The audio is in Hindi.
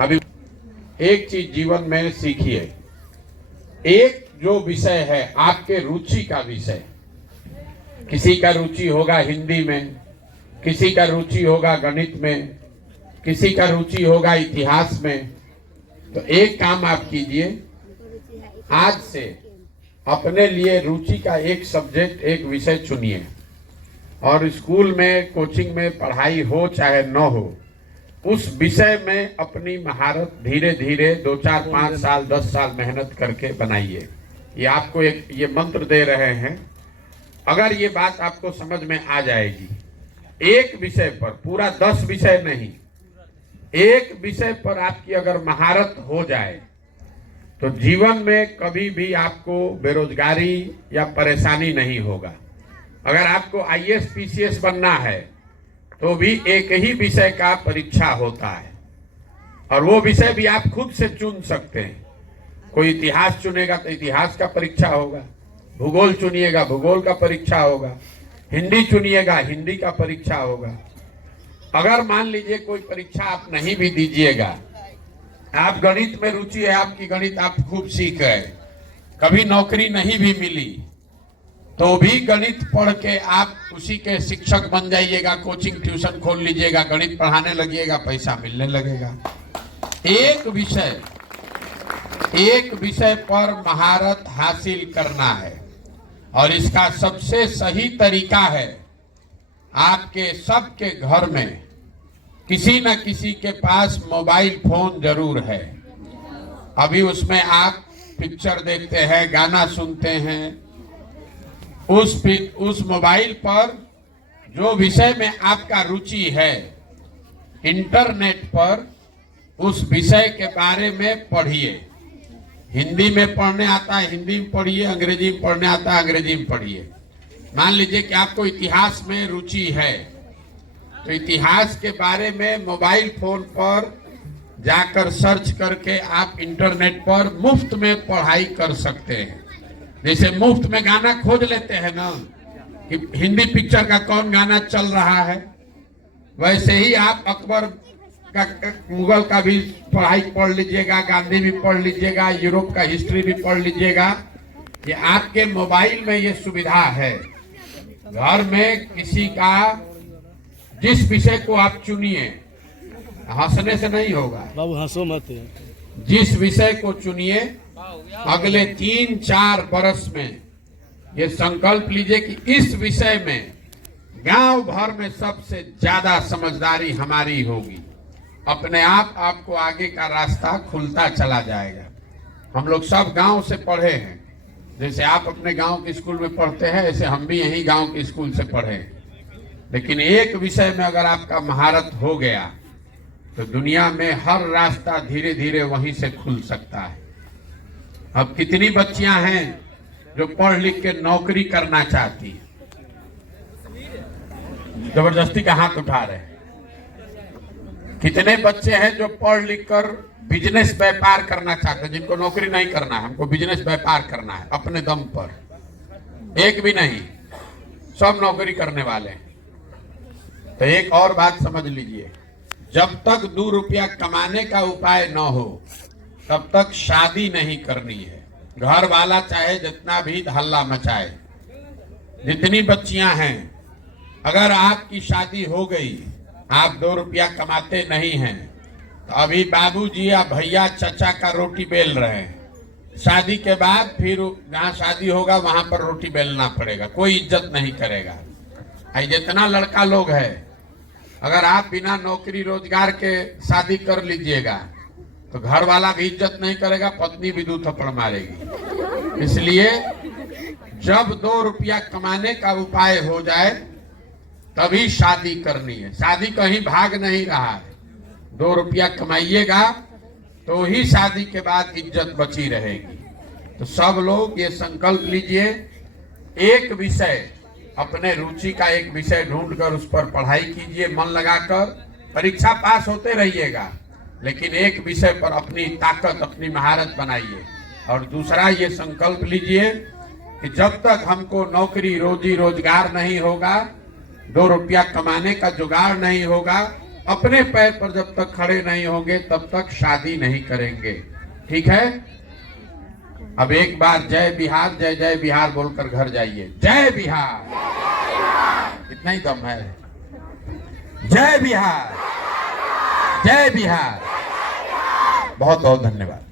अभी एक चीज जीवन में सीखिए, एक जो विषय है आपके रुचि का विषय, किसी का रुचि होगा हिंदी में, किसी का रुचि होगा गणित में, किसी का रुचि होगा इतिहास में। तो एक काम आप कीजिए, आज से अपने लिए रुचि का एक सब्जेक्ट, एक विषय चुनिए और स्कूल में, कोचिंग में पढ़ाई हो चाहे न हो, उस विषय में अपनी महारत धीरे धीरे 2, 4, 5 साल 10 साल मेहनत करके बनाइए। ये आपको एक ये मंत्र दे रहे हैं। अगर ये बात आपको समझ में आ जाएगी, एक विषय पर, पूरा 10 विषय नहीं, एक विषय पर आपकी अगर महारत हो जाए तो जीवन में कभी भी आपको बेरोजगारी या परेशानी नहीं होगा। अगर आपको आईएएस पीसीएस बनना है तो भी एक ही विषय का परीक्षा होता है और वो विषय भी आप खुद से चुन सकते हैं। कोई इतिहास चुनेगा तो इतिहास का परीक्षा होगा, भूगोल चुनिएगा भूगोल का परीक्षा होगा, हिंदी चुनिएगा हिंदी का परीक्षा होगा। अगर मान लीजिए कोई परीक्षा आप नहीं भी दीजिएगा, आप गणित में रुचि है आपकी, गणित आप खूब सीख गए, कभी नौकरी नहीं भी मिली तो भी गणित पढ़ के आप उसी के शिक्षक बन जाइएगा, कोचिंग ट्यूशन खोल लीजिएगा, गणित पढ़ाने लगिएगा, पैसा मिलने लगेगा। एक विषय पर महारत हासिल करना है और इसका सबसे सही तरीका है, आपके सबके घर में किसी न किसी के पास मोबाइल फोन जरूर है। अभी उसमें आप पिक्चर देखते हैं, गाना सुनते हैं, उस मोबाइल पर जो विषय में आपका रुचि है, इंटरनेट पर उस विषय के बारे में पढ़िए। हिंदी में पढ़ने आता है हिंदी में पढ़िए, अंग्रेजी में पढ़ने आता है अंग्रेजी में पढ़िए। मान लीजिए कि आपको इतिहास में रुचि है तो इतिहास के बारे में मोबाइल फोन पर जाकर सर्च करके आप इंटरनेट पर मुफ्त में पढ़ाई कर सकते हैं। जैसे मुफ्त में गाना खोज लेते हैं ना कि हिंदी पिक्चर का कौन गाना चल रहा है, वैसे ही आप अकबर का, मुगल का भी पढ़ाई पढ़ लीजिएगा, गांधी भी पढ़ लीजिएगा, यूरोप का हिस्ट्री भी पढ़ लीजिएगा। ये आपके मोबाइल में ये सुविधा है। घर में किसी का, जिस विषय को आप चुनिए, हंसने से नहीं होगा बाबू, हंसो मत। जिस विषय को चुनिए, अगले 3-4 बरस में ये संकल्प लीजिए कि इस विषय में गांव भर में सबसे ज्यादा समझदारी हमारी होगी। अपने आप आपको आगे का रास्ता खुलता चला जाएगा। हम लोग सब गांव से पढ़े हैं, जैसे आप अपने गांव के स्कूल में पढ़ते हैं, ऐसे हम भी यही गांव के स्कूल से पढ़े हैं। लेकिन एक विषय में अगर आपका महारत हो गया तो दुनिया में हर रास्ता धीरे धीरे वहीं से खुल सकता है। अब कितनी बच्चियां हैं जो पढ़ लिख के नौकरी करना चाहती हैं, जबरदस्ती का हाथ उठा रहे हैं। कितने बच्चे हैं जो पढ़ लिख कर बिजनेस व्यापार करना चाहते हैं, जिनको नौकरी नहीं करना है, हमको बिजनेस व्यापार करना है अपने दम पर। एक भी नहीं, सब नौकरी करने वाले हैं। तो एक और बात समझ लीजिए, जब तक 2 रुपया कमाने का उपाय न हो तब तक शादी नहीं करनी है। घर वाला चाहे जितना भी हल्ला मचाए। जितनी बच्चियां हैं, अगर आपकी शादी हो गई, आप 2 रुपया कमाते नहीं हैं, तो अभी बाबूजी या भैया चाचा का रोटी बेल रहे हैं। शादी के बाद फिर जहाँ शादी होगा वहां पर रोटी बेलना पड़ेगा, कोई इज्जत नहीं करेगा। जितना लड़का लोग है, अगर आप बिना नौकरी रोजगार के शादी कर लीजिएगा तो घर वाला भी इज्जत नहीं करेगा, पत्नी भी 2 थप्पड़ मारेगी। इसलिए जब 2 रुपया कमाने का उपाय हो जाए तभी शादी करनी है। शादी कहीं भाग नहीं रहा है, 2 रुपया कमाइएगा तो ही शादी के बाद इज्जत बची रहेगी। तो सब लोग ये संकल्प लीजिए, एक विषय, अपने रुचि का एक विषय ढूंढकर उस पर पढ़ाई कीजिए, मन लगाकर। परीक्षा पास होते रहिएगा, लेकिन एक विषय पर अपनी ताकत, अपनी महारत बनाइए। और दूसरा ये संकल्प लीजिए कि जब तक हमको नौकरी रोजी रोजगार नहीं होगा, 2 रुपया कमाने का जुगाड़ नहीं होगा, अपने पैर पर जब तक खड़े नहीं होंगे तब तक शादी नहीं करेंगे। ठीक है? अब एक बार जय बिहार, जय जय बिहार बोलकर घर जाइए। जय बिहार, इतना ही दम है। जय बिहार, जय बिहार। बहुत बहुत धन्यवाद।